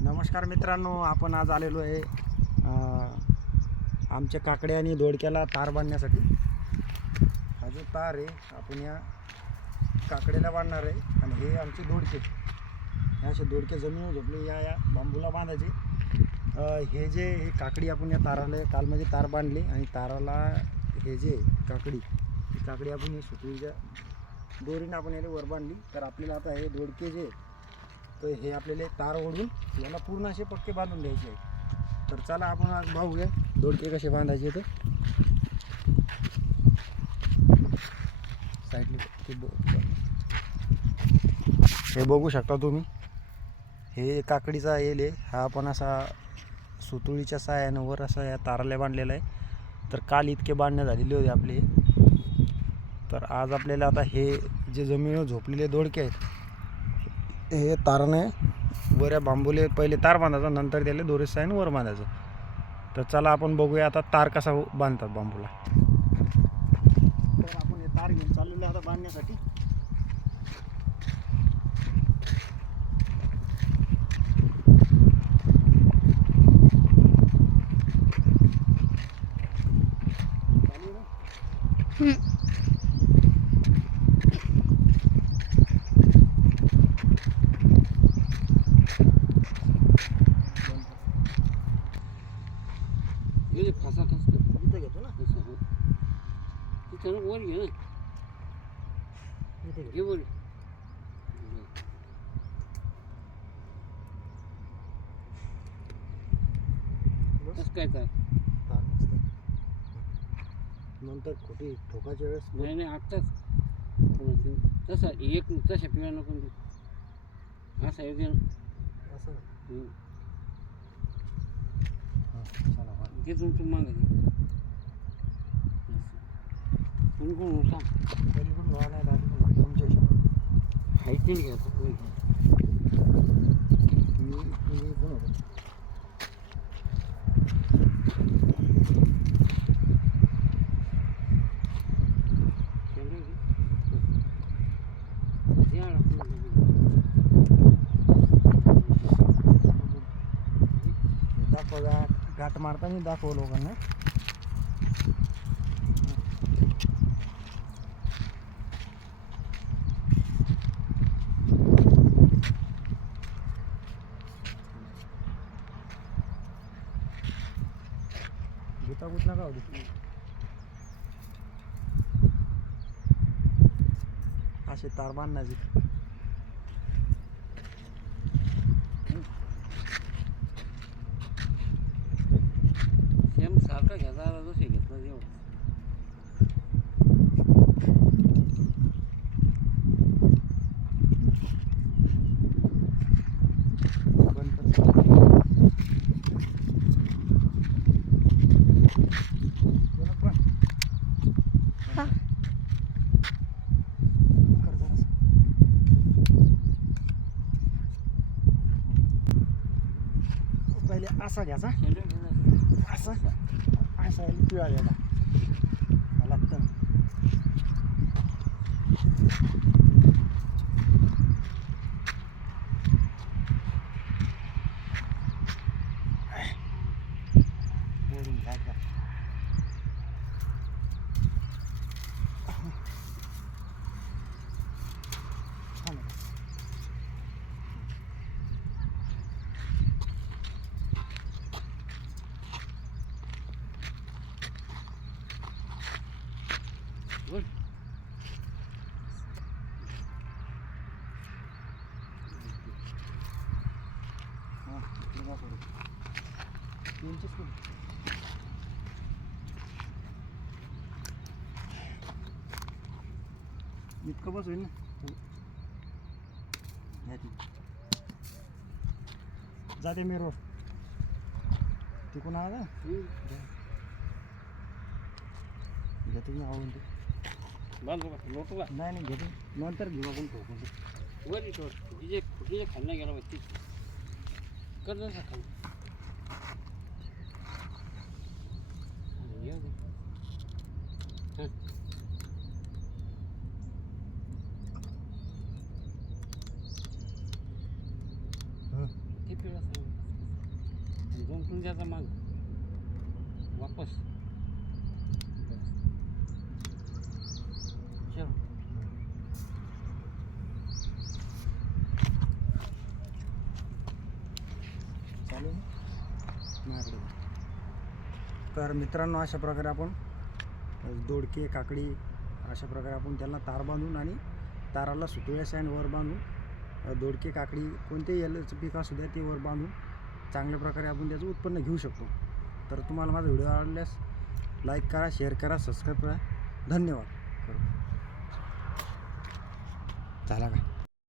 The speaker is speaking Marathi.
नमस्कार मित्रांनो, आपण आज आलेलो आहे आमच्या काकड्या आणि दोडक्याला तार बांधण्यासाठी। हा जो तार आहे आपण या काकड्याला बांधणार आहे आणि हे आमचे दोडके, हे असे दोडके जमिनीवर झोपले या बांबूला बांधायचे। हे काकडी आपण या ताराला कालमध्ये तार बांधली आणि ताराला हे जे काकडी ही काकडी आपण हे सुतळीच्या दोरीने आपण याला वर बांधली। तर आपल्याला आता हे दोडके जे तर हे आपल्याला तार ओढून याला पूर्ण असे पक्के बांधून द्यायचे आहे। तर चला आपण आज बघूया दोडके कसे बांधायचे ते। हे बघू शकता तुम्ही, हे काकडीचा येल आहे। हा आपण असा सुतुळीच्या साहाय्याने वर असा या ताराला बांधलेला आहे। तर काल इतके बांधणे झालेले होते आपले। तर आज आपल्याला आता हे जे जमिनीवर झोपलेले दोडके आहेत हे ताराने वर या बांबूले पहिले तार बांधायचा, नंतर त्याला दोरीच्या साहाय्याने वर बांधायचं। तर चला आपण बघूया आता तार कसा बांधतात बांबूला। तर आपण हे तार घेऊन चाललेलो आता बांधण्यासाठी। ये फासा कसं इथं घेतो ना, कसं हो तिथं वर घे ना, इथे घे वर कसं काय तर तार मस्त नंतर खोटी ठोकाच्या वेळेस नाही नाही आत्ताच तसं एक तशा पिळा नको असं आहे असं चला ते तुमचं मागं कोण कोण सांग पलीकडून व्हा नाही दादी तुमच्या हिशोबाने हाईट नाही घ्यायचं मी कोण होतो दाखव, गाठ मारताना दाखव लोकांना। गुतागुत नका होऊ दे, असे तार बांधायचे। सेम सारखा घ्यायचा जसे घेतलं तेवढं पहिले असा घ्यायचा, असं असा पिळा द्यायचा लागतं। बोलून घ्यायचा वर इतकं बस होईल ना। जाते मी रोड तिकून आला घेतो मी आवडून ते बांधू का लोटू का नाही नाही घेतो नंतर घेऊ आपण ठोकून वर येतो तिचे खाल्ला गेला मग ती कर जसा खाल ते पिळा सांग दोन द्यायचा माग वापस चल चालेल माझ्याकडे बघ. तर मित्रांनो अशा प्रकारे आपण दोडके काकडी अशा प्रकारे आपण त्यांना तार बांधून आणि ताराला सुतळ्याशी आणि वर बांधून दोडके काकडी कोणतेही याचं पीक असू द्या ते वर बांधून चांगल्या प्रकारे आपण त्याचं उत्पन्न घेऊ शकतो. तर तुम्हाला माझा व्हिडिओ आवडल्यास लाईक करा, शेअर करा, सबस्क्राईब करा. धन्यवाद. झाला का?